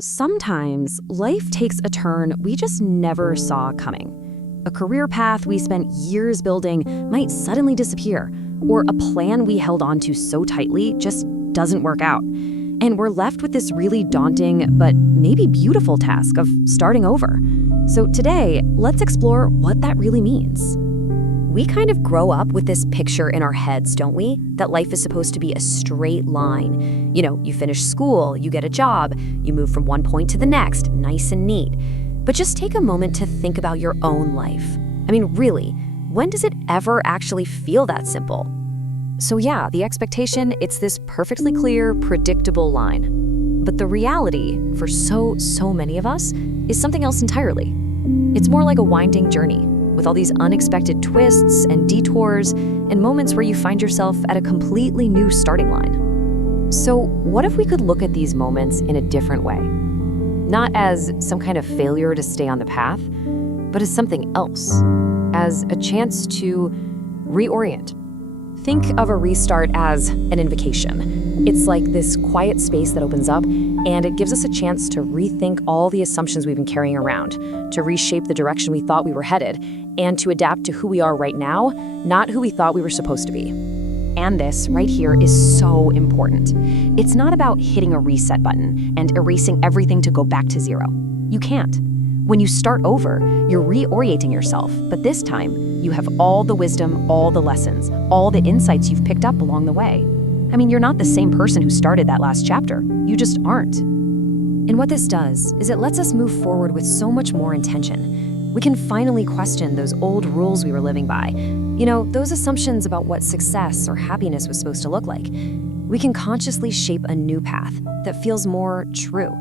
Sometimes life takes a turn we just never saw coming. A career path we spent years building might suddenly disappear, or a plan we held on to so tightly just doesn't work out. And we're left with this really daunting, but maybe beautiful task of starting over. So today, let's explore what that really means. We kind of grow up with this picture in our heads, don't we? That life is supposed to be a straight line. You finish school, you get a job, you move from one point to the next, nice and neat. But just take a moment to think about your own life. Really, when does it ever actually feel that simple? So yeah, the expectation, it's this perfectly clear, predictable line. But the reality, for so many of us, is something else entirely. It's more like a winding journey, with all these unexpected twists and detours and moments where you find yourself at a completely new starting line. So what if we could look at these moments in a different way? Not as some kind of failure to stay on the path, but as something else, as a chance to reorient. Think of a restart as an invocation. It's like this quiet space that opens up, and it gives us a chance to rethink all the assumptions we've been carrying around, to reshape the direction we thought we were headed, and to adapt to who we are right now, not who we thought we were supposed to be. And this right here is so important. It's not about hitting a reset button and erasing everything to go back to zero. You can't. When you start over, you're reorienting yourself, but this time, you have all the wisdom, all the lessons, all the insights you've picked up along the way. You're not the same person who started that last chapter. You just aren't. And what this does is it lets us move forward with so much more intention. We can finally question those old rules we were living by. Those assumptions about what success or happiness was supposed to look like. We can consciously shape a new path that feels more true.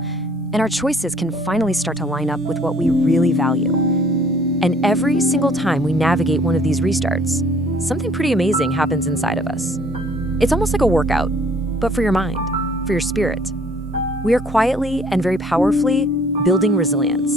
And our choices can finally start to line up with what we really value. And every single time we navigate one of these restarts, something pretty amazing happens inside of us. It's almost like a workout, but for your mind, for your spirit. We are quietly and very powerfully building resilience.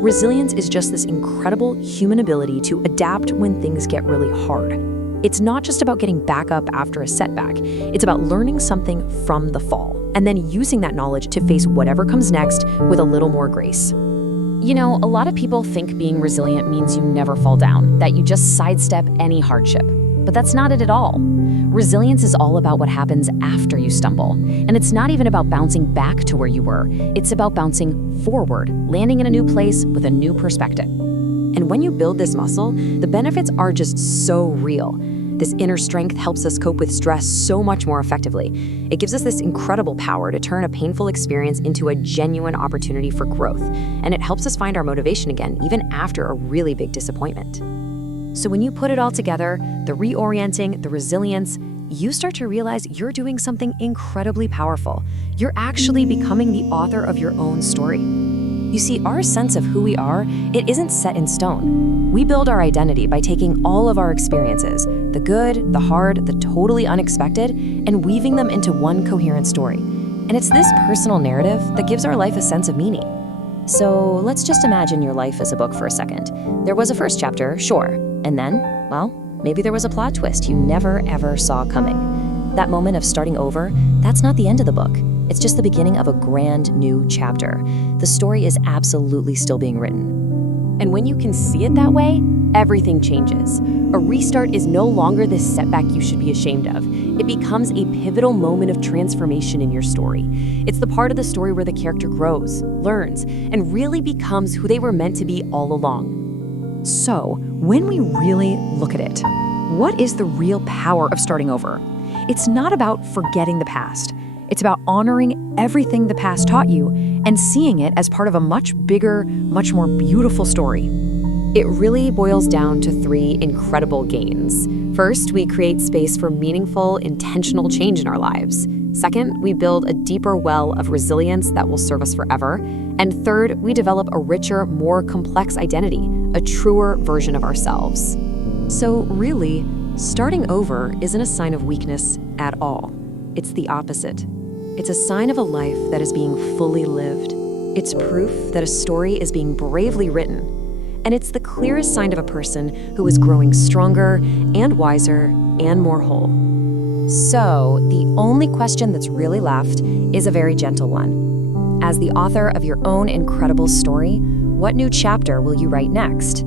Resilience is just this incredible human ability to adapt when things get really hard. It's not just about getting back up after a setback. It's about learning something from the fall, and then using that knowledge to face whatever comes next with a little more grace. A lot of people think being resilient means you never fall down, that you just sidestep any hardship. But that's not it at all. Resilience is all about what happens after you stumble. And it's not even about bouncing back to where you were. It's about bouncing forward, landing in a new place with a new perspective. And when you build this muscle, the benefits are just so real. This inner strength helps us cope with stress so much more effectively. It gives us this incredible power to turn a painful experience into a genuine opportunity for growth. And it helps us find our motivation again, even after a really big disappointment. So when you put it all together, the reorienting, the resilience, you start to realize you're doing something incredibly powerful. You're actually becoming the author of your own story. You see, our sense of who we are, it isn't set in stone. We build our identity by taking all of our experiences, the good, the hard, the totally unexpected, and weaving them into one coherent story. And it's this personal narrative that gives our life a sense of meaning. So let's just imagine your life as a book for a second. There was a first chapter, sure. And then, maybe there was a plot twist you never ever saw coming. That moment of starting over, that's not the end of the book. It's just the beginning of a grand new chapter. The story is absolutely still being written. And when you can see it that way, everything changes. A restart is no longer this setback you should be ashamed of. It becomes a pivotal moment of transformation in your story. It's the part of the story where the character grows, learns, and really becomes who they were meant to be all along. So, when we really look at it, what is the real power of starting over? It's not about forgetting the past. It's about honoring everything the past taught you and seeing it as part of a much bigger, much more beautiful story. It really boils down to 3 incredible gains. First, we create space for meaningful, intentional change in our lives. Second, we build a deeper well of resilience that will serve us forever. And third, we develop a richer, more complex identity, a truer version of ourselves. So really, starting over isn't a sign of weakness at all. It's the opposite. It's a sign of a life that is being fully lived. It's proof that a story is being bravely written. And it's the clearest sign of a person who is growing stronger and wiser and more whole. So, the only question that's really left is a very gentle one. As the author of your own incredible story, what new chapter will you write next?